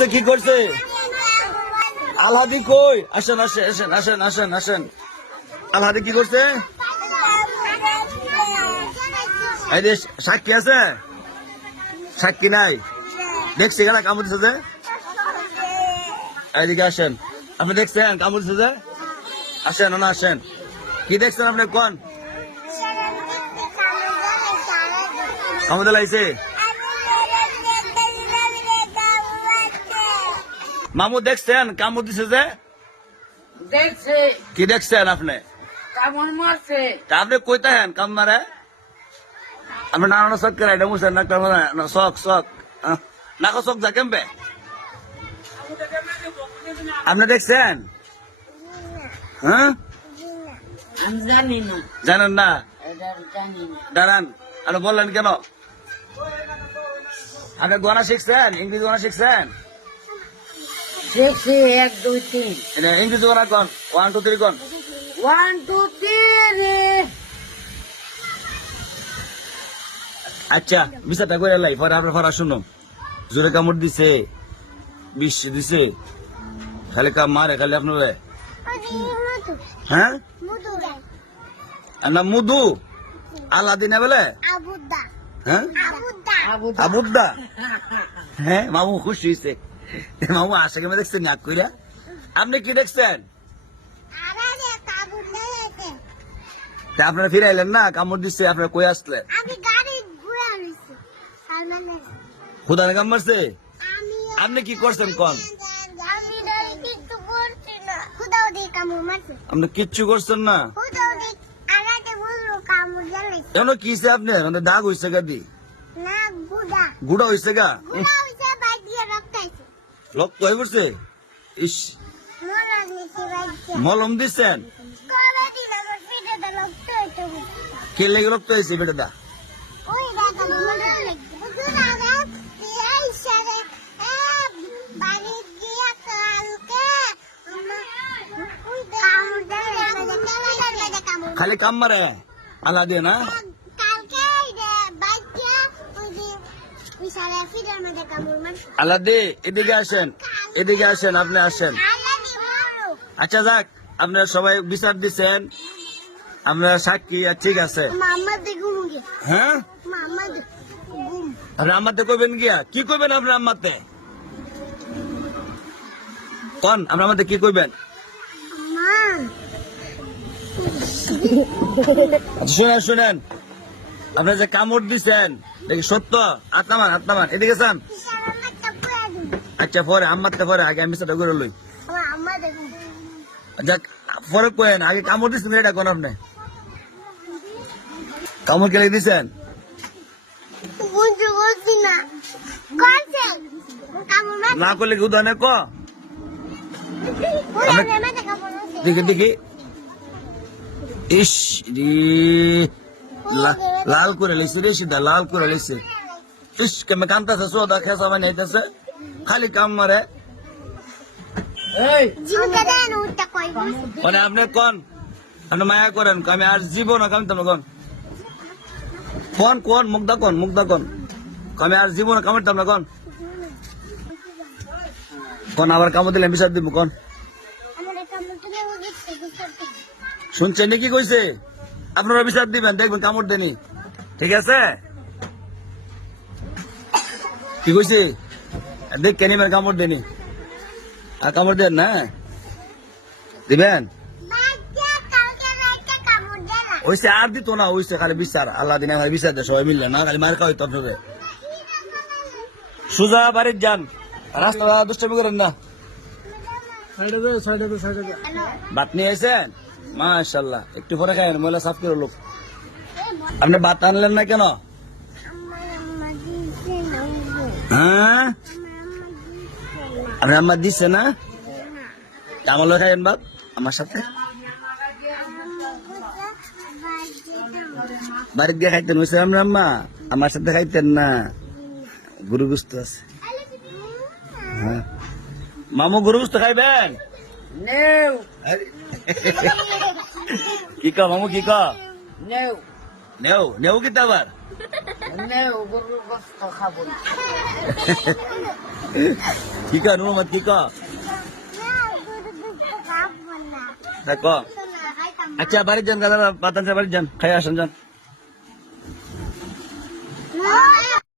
করছে কি করছে? আলহাদি কই? আসেন আসেন আসেন আসেন আসেন আসেন। আলহাদি কি করছে? সাক্ষী আছে? সাক্ষী নাই? দেখছি কেনা কামড় দিছে যে? এইদিকে আসেন। আপনি দেখছেন কামড় দিছে যে? আসেন, না, আসেন। কি দেখছেন আপনি? কোন? কামড় লাইছে মামু দেখছেন? কামড় দিছে যে? দেখছে। কি দেখছেন আপনি? মারছে। আপনি কইতে হেন কাম মারে? আপনি নানা শখ করে এটা মুছেন না কাম শখ শখ। নাকো শখ যা কেমবে? আপনি দেখছেন? হ্যাঁ? জানেন না? দাঁড়ান আপনি বললেন কেন? আপনি গণা শিখছেন? ইংলিশ গণা শিখছেন? দেখছে এক দুই তিন। ইংরেজি গণা কন? ওয়ান টু থ্রি কন? ওয়ান টু থ্রি আচ্ছা বিচারটা করে লাই পরে আপনার পড়া শুনো। জোরে কামড় দিছে বিষ দিছে। খালি কাম মারে খালি আপনার হ্যাঁ? আর না মুদু। আল্লাহ দিনা বলে? আবুদা। হ্যাঁ? আবুদা। আবু আবুদ্দা হ্যাঁ মামু খুশি হয়েছে মামু আশাকে মেয়ে দেখছেন? নাক কইরা? আপনি কি দেখছেন? আপনারা ফিরে আইলেন না? কামড় দিচ্ছে আপনারা কই আসলেন? খুদানে কাম মারছে? আপনি কি করছেন কন? আপনি কিচ্ছু করছেন না? কেন কি আপনি দাগ হয়েছে গা দি। না গুড়া। হয়েছে গা উম, গুদা হইছে বাই দিয়ে রক্ত আইছে রক্ত হয়ে পড়ছে? ইস, মলম দিচ্ছেন দা কে লেগে রক্ত হয়েছে আমাদের কামড় খালি কাম মারে আল্লাহ দিয়ে না ওই সারা ফিটার মধ্যে কামড় মারছে। আল্লাহ দে এদিকে আসেন এদিকে আসেন আপনি আসেন। আচ্ছা যাক আপনারা সবাই বিচার দিচ্ছেন আমরা সাক্ষী ঠিক আছে। হ্যাঁ? আপনি আম্মাতে কইবেন গিয়া? কি কইবেন আপনি আম্মাতে? কন আপনার আমাদের কি কইবেন? আচ্ছা শুনেন শুনেন। আপনি যে কামড় দিছেন, দেখি সত্য? আত্মামান আত্মামান এদিকে চান সারা মাথা আচ্ছা পরে আম্মাতে পরে, আগে আমি সেটা করে লই। যাক, পরে কয়েন আগে কামড় দিচ্ছেন এটা কোন আপনি? কামড় কেলে দিছেন? না করলে কি উদাহরণে ক? দেখি দেখি। ইস, রে লাল করে লেছে রে সিধা লাল করে লেছে। ইস কেমন কান্তাছে সোদা খেসা বানাইতেছে খালি কাম মারে। মানে আপনি কোন? আপনি মায়া করেন আমি আর জীবন কাম তোমার কোন? কোন কোন মুগ্ধা কোন মুগ্ধা কোন? আমি আর জীবন কামাইতাম না কোন? কোন আবার কামড় দিলে বিচার দিব কোন? শুনছেন নাকি কইছে? আপনারা বিচার দিবেন দেখবেন কামড় দেনি ঠিক আছে? কি কইছি দেখ কেন এবার কামড় দেনি। আর কামড় দেন না? দিবেন? ওইসে আর দিত না ওইসে খালি বিচার আল্লাহ দিনে খালি বিচার দে সবাই মিললে। না খালি মার খাওয়াই তবে সুজা বাড়ির যান। রাস্তা দুষ্টামি করেন না। ভাত নিয়ে এসেন মাশাল্লাহ একটু পরে খাই ময়লা সাফ করে লোক আপনি ভাত আনলেন না কেন? আম্মা হ্যাঁ? আপনি আমার দিচ্ছে না? আমার লোক খাইবেন ভাত আমার সাথে? বাড়িতে গিয়ে খাইতেন হয়েছে আমরা আম্মা? আমার সাথে খাইতেন না। গরু গুস্ত আছে। হ্যাঁ। মামু গরু গুস্ত খাইবেন? কি কা মামু কি কা নেও নেও কিন্তু আবার। নে গরুর গোস্ত খাব। না কি কর মোহাম্মদ কি কর? না গরু দুধ খাব না দেখো শোনা খাইতাম না। আচ্ছা বাড়ি যান দাদা বাতান বাড়ি যান খাই আসেন যান। না